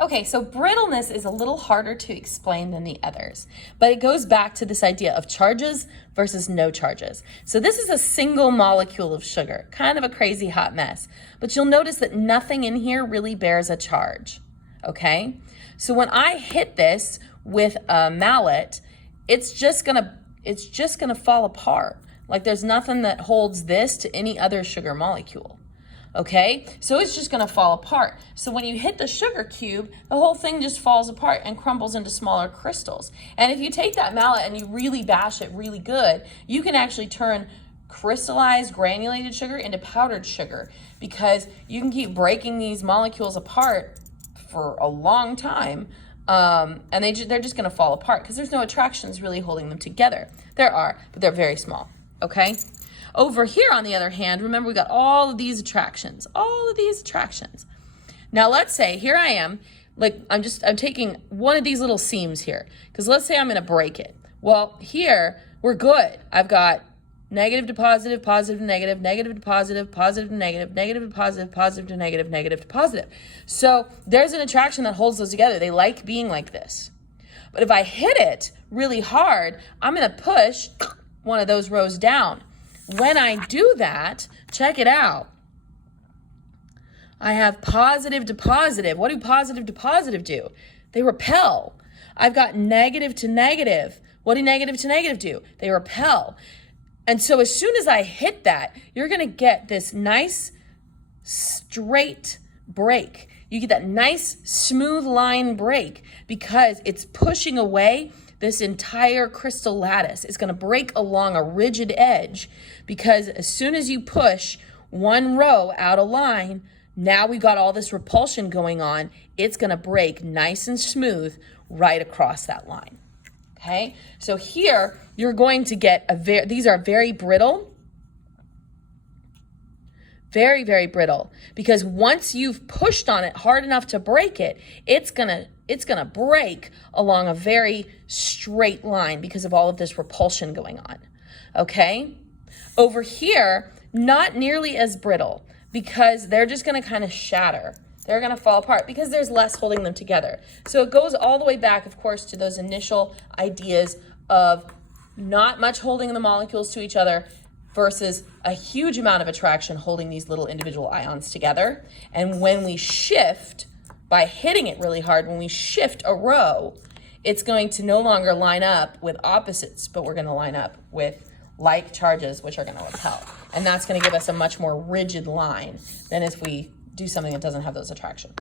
Okay, so brittleness is a little harder to explain than the others, but it goes back to this idea of charges versus no charges. So this is a single molecule of sugar, kind of a crazy hot mess, but you'll notice that nothing in here really bears a charge, okay? So when I hit this with a mallet, it's just gonna fall apart. Like there's nothing that holds this to any other sugar molecule. Okay, so it's just gonna fall apart. So when you hit the sugar cube, the whole thing just falls apart and crumbles into smaller crystals. And if you take that mallet and you really bash it really good, you can actually turn crystallized granulated sugar into powdered sugar, because you can keep breaking these molecules apart for a long time, and they're just gonna fall apart because there's no attractions really holding them together. There are, but they're very small, okay? Over here, on the other hand, remember we got all of these attractions, Now let's say, here I am, like I'm taking one of these little seams here, because let's say I'm gonna break it. Well, here, we're good. I've got negative to positive, positive to negative, negative to positive, positive to negative, negative to positive, positive to negative, negative to positive. So there's an attraction that holds those together. They like being like this. But if I hit it really hard, I'm gonna push one of those rows down. When I do that, check it out. I have positive to positive. What do positive to positive do? They repel. I've got negative to negative. What do negative to negative do? They repel. And so as soon as I hit that, you're gonna get this nice straight break. You get that nice smooth line break because it's pushing away this entire crystal lattice. Is gonna break along a rigid edge, because as soon as you push one row out of line, now we've got all this repulsion going on. It's gonna break nice and smooth right across that line, okay? So here, you're going to get these are very brittle, very, very brittle, because once you've pushed on it hard enough to break it, it's gonna break along a very straight line because of all of this repulsion going on, okay? Over here, not nearly as brittle, because they're just gonna kind of shatter. They're gonna fall apart because there's less holding them together. So it goes all the way back, of course, to those initial ideas of not much holding the molecules to each other versus a huge amount of attraction holding these little individual ions together. And when we shift, by hitting it really hard, when we shift a row, it's going to no longer line up with opposites, but we're gonna line up with like charges, which are gonna repel. And that's gonna give us a much more rigid line than if we do something that doesn't have those attractions.